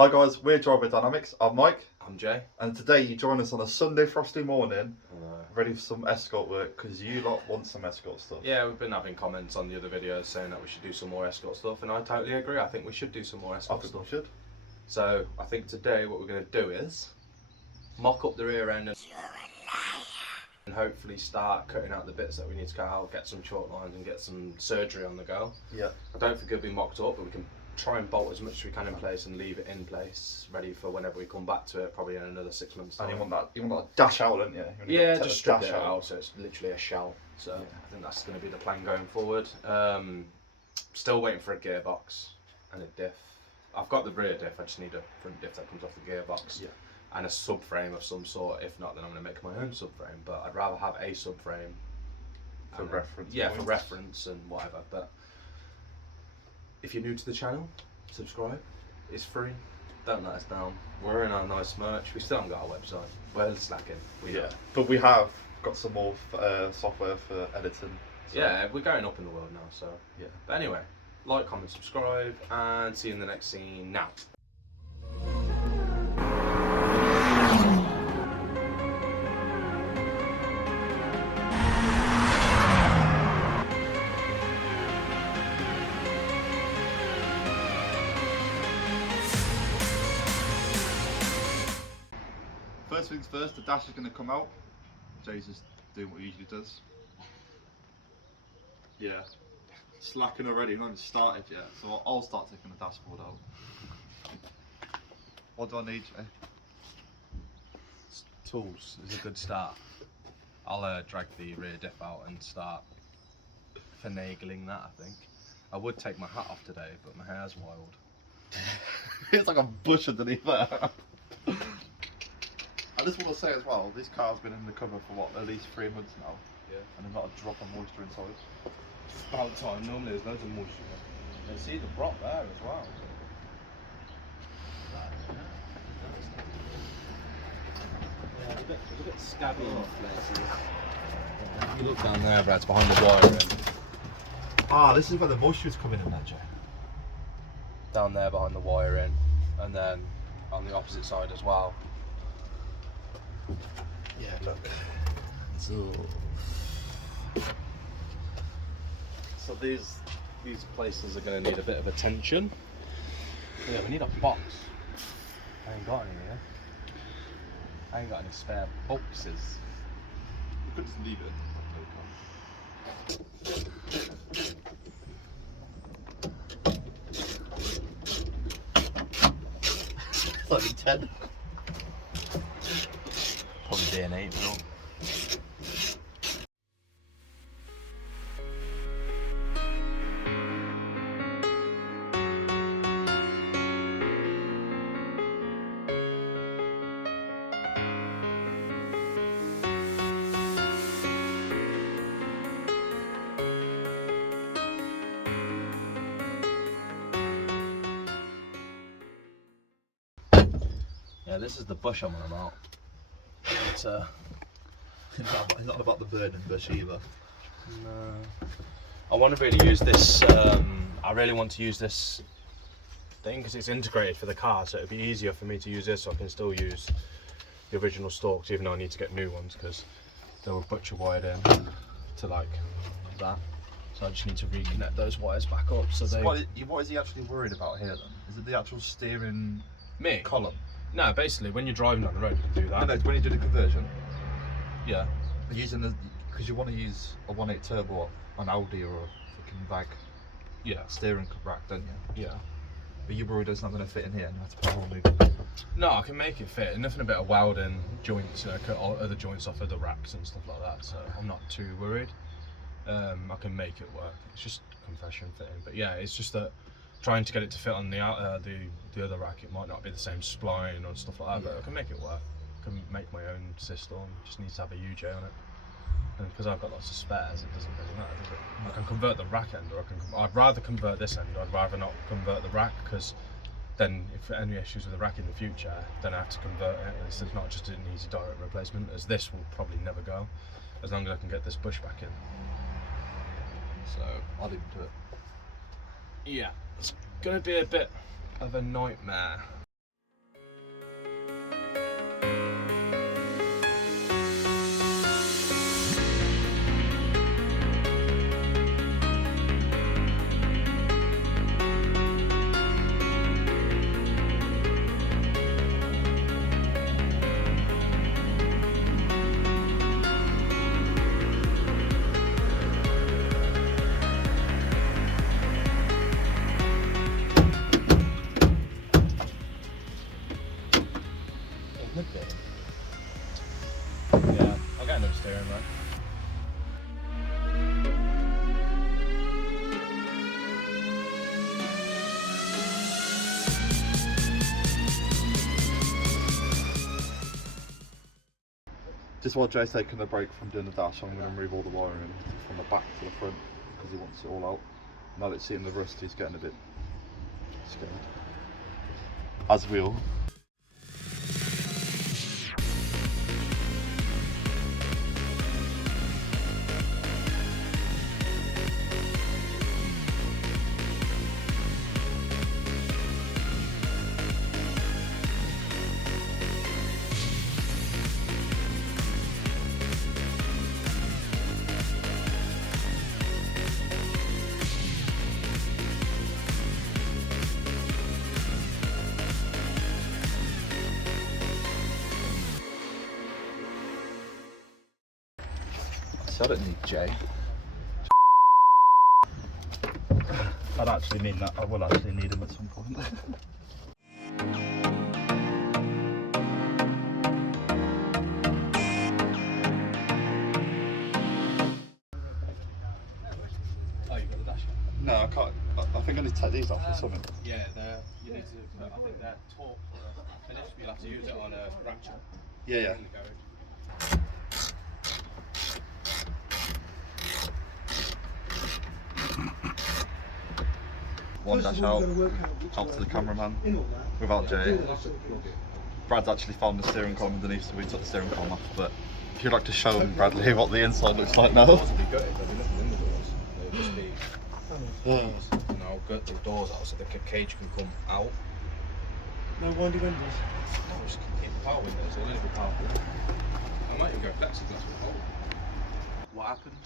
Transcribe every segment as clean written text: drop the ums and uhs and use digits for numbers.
Hi guys, we're Driver Dynamics. I'm Mike. I'm Jay. And today you join us on a Sunday frosty morning, ready for some Escort work, because you lot want some Escort stuff. Yeah, we've been having comments on the other videos saying that we should do some more Escort stuff, and I totally agree. I think we should do some more Escort stuff. We should. So I think today what we're going to do is mock up the rear end and hopefully start cutting out the bits that we need to cut out, get some chalk lines and get some surgery on the go. Yeah. I don't think it'll be mocked up, but we can try and bolt as much as we can in place and leave it in place, ready for whenever we come back to it, probably in another 6 months time. And you want that dash out, don't you? Yeah, just strip it out so it's literally a shell. So yeah. I think that's going to be the plan going forward. Still waiting for a gearbox and a diff. I've got the rear diff, I just need a front diff that comes off the gearbox. Yeah. And a subframe of some sort. If not, then I'm going to make my own subframe, but I'd rather have a subframe. For reference. Yeah, for reference and whatever. But if you're new to the channel, subscribe. It's free. Don't let us down. We're in our nice merch. We still haven't got our website. We're slacking. But we have got some more software for editing. So. Yeah, we're going up in the world now, so yeah. But anyway, like, comment, subscribe, and see you in the next scene now. First things first, the dash is going to come out. Jay's just doing what he usually does. Yeah. Slacking already, not even started yet. So I'll start taking the dashboard out. What do I need, Jay? Tools is a good start. I'll drag the rear diff out and start finagling that, I think. I would take my hat off today, but my hair's wild. It's like a bush underneath there. I just want to say as well, this car's been in the cover for what, at least 3 months now. Yeah. And there's not a drop of moisture inside. It's about time. Normally there's loads of moisture. You can see the drop there as well. Yeah, it's a bit scabby in places. Yeah, if you look down there, Brad, it's behind the wiring. Ah, this is where the moisture is coming in there, Jay. Down there behind the wiring, and then on the opposite side as well. Yeah, look. So these places are going to need a bit of attention. Yeah, we need a box. I ain't got any here. I ain't got any spare boxes. We could just leave it. It's like a 10. Probably be an 8 mil. Yeah, this is the bush I'm on about. It's It's not about the burning bush either. No. I want to really use this, I really want to use this thing because it's integrated for the car, so it'd be easier for me to use this so I can still use the original stalks, even though I need to get new ones because they were butcher wired in to like that. So I just need to reconnect those wires back up. So they... What is he actually worried about here then? Is it the actual steering column? No, basically when you're driving down the road you can do that. No, when you do the conversion. Yeah. Using the, because you want to use a 1.8 turbo on Audi or a fucking VAG. Yeah. Steering rack, don't you? Yeah. But you're worried it's not going to fit in here and you have to put a whole new. No, I can make it fit. Nothing about welding joints, cut all other joints off other racks and stuff like that. So I'm not too worried. I can make it work. It's just compression fitting. But yeah, it's just that trying to get it to fit on the other rack, it might not be the same spline or stuff like that. But I can make it work. I can make my own system. Just needs to have a UJ on it. And because I've got lots of spares, it doesn't really matter, does it? I can convert the rack end, or I'd rather convert this end. I'd rather not convert the rack because then if any issues with the rack in the future, then I have to convert it. It's not just an easy direct replacement, as this will probably never go, as long as I can get this bush back in. So I'll leave it to it. Yeah, it's gonna be a bit of a nightmare. Could be. Yeah, I'll get another steering rack. Just while Jay's taking a break from doing the dash, I'm going to remove all the wiring from the back to the front because he wants it all out. Now that it's seeing the rust, he's getting a bit scared. As we all. I don't need Jay. I'd actually mean that. I will actually need him at some point. Oh, you've got the dash? No, I can't. I think I need to take these off or something. Yeah, you need to. I think they're taut. You'll have to use it on a fracture. Yeah, yeah. In the garage. One dash out to the cameraman without Jay. Brad's actually found the steering column underneath, so we took the steering column off. But if you'd like to show them, Bradley, what the inside looks like now. Doors would be gutted, there'd be nothing in the doors. They'd just be. And I'll gut the doors out so the cage can come out. No windy windows. No, just keep the power windows, a little bit powerful. I might even go plexiglass with a hole. What happened?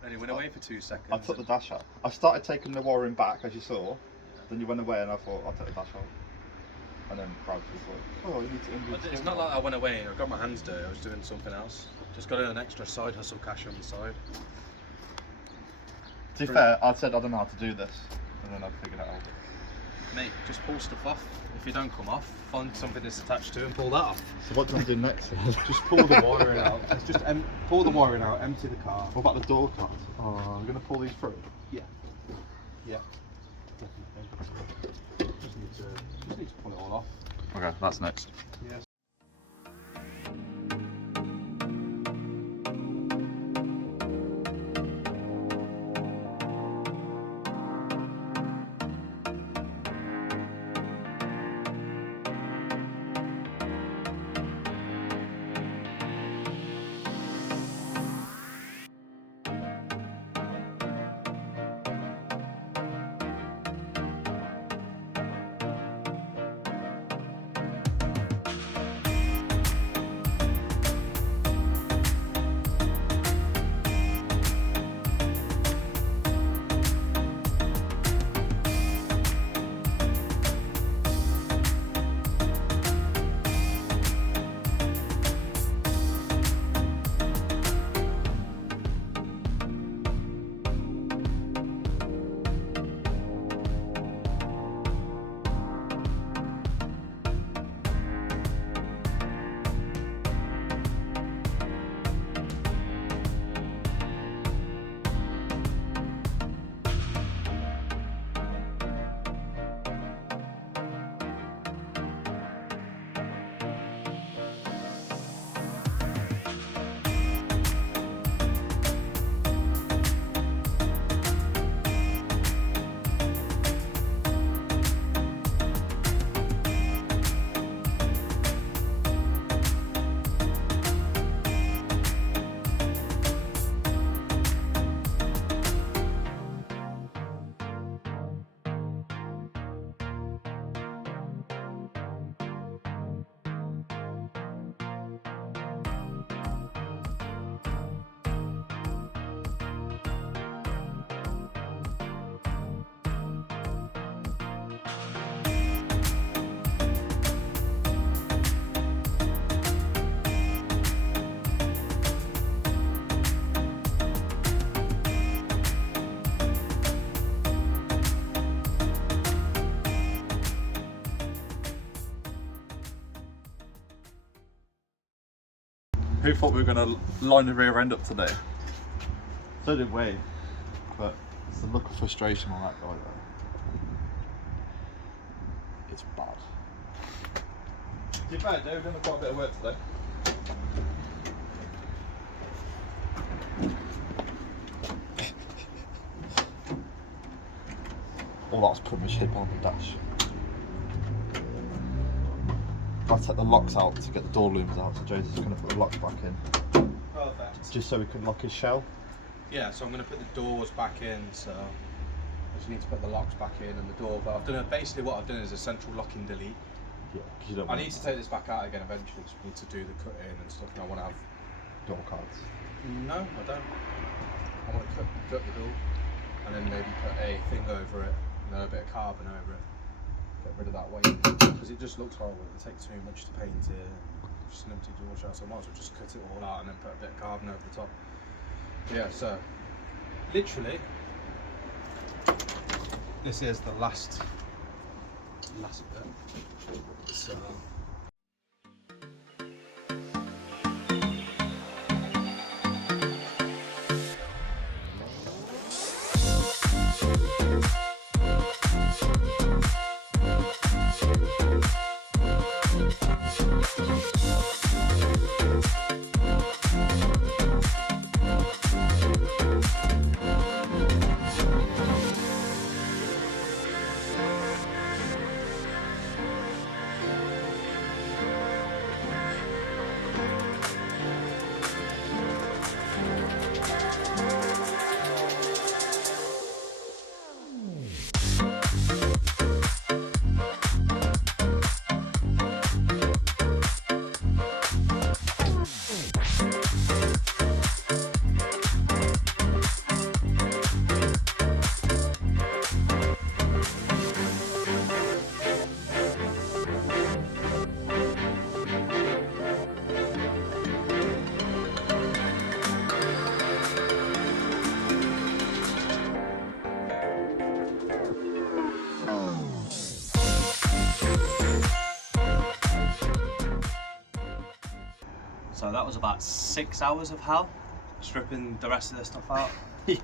And he went away for 2 seconds. I took the dash out. I started taking the wiring back, as you saw. Then you went away, and I thought I'll take the dash out. And then Brad was like, "Oh, you need to undo." It's not like I went away and I got my hands dirty. I was doing something else. Just got an extra side hustle cash on the side. To be fair, I said I don't know how to do this, and then I figured it out. Mate, just pull stuff off. If you don't come off, find something that's attached to it and pull that off. So what do I do next? Just pull the wiring out. It's just pull the wiring out, empty the car. What about the door cards? Oh, I'm gonna pull these through. Yeah. Yeah. Definitely. Just need to pull it all off. Okay, that's next. Yes. Who thought we were going to line the rear end up today? So did we. But it's the look of frustration on that guy though. It's bad. Too bad, we've done quite a bit of work today. All that's pretty much hit on the dash. I'll take the locks out to get the door looms out, so Jose's going to put the locks back in. Perfect. Just so we can lock his shell. Yeah, so I'm going to put the doors back in, so I just need to put the locks back in and the door, but I've done basically what I've done is a central lock and delete. Yeah, because you don't I want need to take this back out again eventually, because we need to do the cut in and stuff, and I want to have... door cards. No, I don't. I want to cut the door, and then maybe put a thing over it, a bit of carbon over it. Get rid of that weight, because it just looks horrible. It takes too much to paint it. Just an empty door shell, so I might as well just cut it all out and then put a bit of carbon over the top. Yeah, so literally, this is the last bit. So. So that was about 6 hours of hell, stripping the rest of this stuff out. The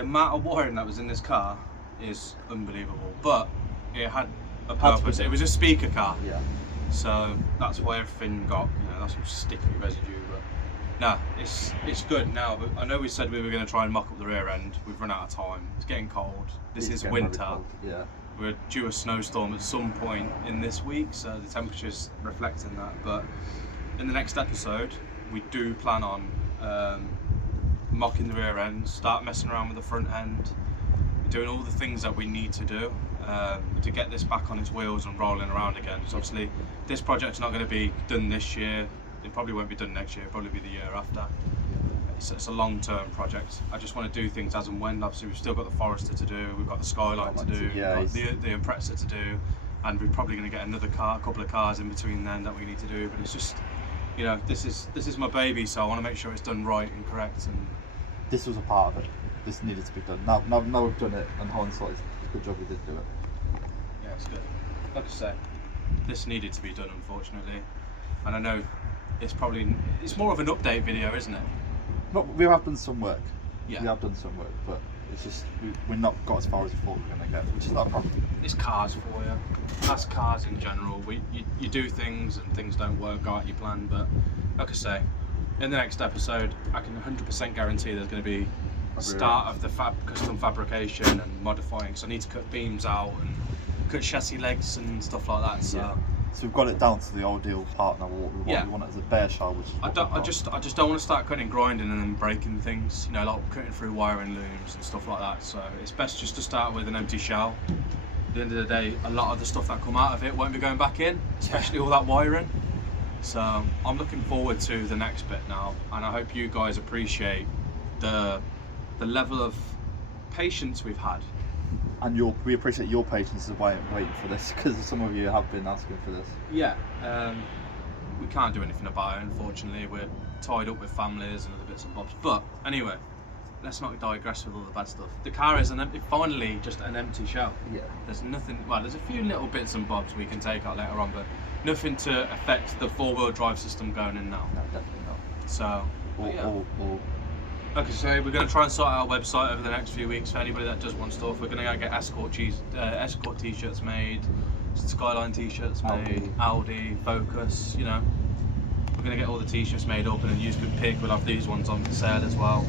amount of wiring that was in this car is unbelievable, but it had a purpose. It was a speaker car, Yeah. so that's why everything got, that's some sticky residue. But no, it's good now. But I know we said we were going to try and mock up the rear end. We've run out of time. It's getting cold. This is winter. Yeah. We're due a snowstorm at some point in this week, so the temperature's reflecting that. But in the next episode, we do plan on mocking the rear end, start messing around with the front end, doing all the things that we need to do to get this back on its wheels and rolling around again. So obviously, this project's not going to be done this year. It probably won't be done next year. It'll probably be the year after. It's a long-term project. I just want to do things as and when. Obviously, we've still got the Forester to do. We've got the Skyline to do. Yeah, we've got the Impreza to do, and we're probably going to get a couple of cars in between then that we need to do. But it's just, this is my baby, so I want to make sure it's done right and correct. And this was a part of it. This needed to be done. Now we've done it, and hindsight, it's a good job we did do it. yeah, it's good. Like I say, this needed to be done, unfortunately, and I know it's more of an update video, isn't it? But we have done some work. Yeah. We have done some work, but it's just we've not got as far as we thought we were going to get, which is not a problem. It's cars for you. That's cars in general. You do things and things don't work out you plan, but like I say, in the next episode, I can 100% guarantee there's going to be a start of the custom fabrication and modifying. So I need to cut beams out and cut chassis legs and stuff like that. So. Yeah. So we've got it down to the ideal part now. What we want, Yeah. we want it as a bare shell, which is I just don't want to start cutting, grinding, and then breaking things. Like cutting through wiring looms and stuff like that. So it's best just to start with an empty shell. At the end of the day, a lot of the stuff that come out of it won't be going back in, especially all that wiring. So I'm looking forward to the next bit now, and I hope you guys appreciate the level of patience we've had. And we appreciate your patience as waiting for this, because some of you have been asking for this. Yeah, we can't do anything about it, unfortunately. We're tied up with families and other bits and bobs. But anyway, let's not digress with all the bad stuff. The car is finally just an empty shell. Yeah. There's nothing, well, there's a few little bits and bobs we can take out later on, but nothing to affect the four-wheel drive system going in now. No, definitely not. So, Or, yeah. or Like I say, we're going to try and sort out our website over the next few weeks for anybody that does want stuff. We're going to get Escort t-shirts made, Skyline t-shirts made, Audi, Focus, you know. We're going to get all the t-shirts made up, and then you could pick. We'll have these ones on for sale as well.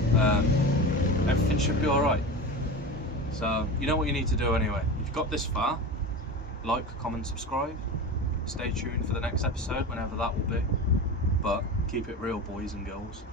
Everything should be alright. So, you know what you need to do anyway. If you've got this far, like, comment, subscribe. Stay tuned for the next episode, whenever that will be. But keep it real, boys and girls.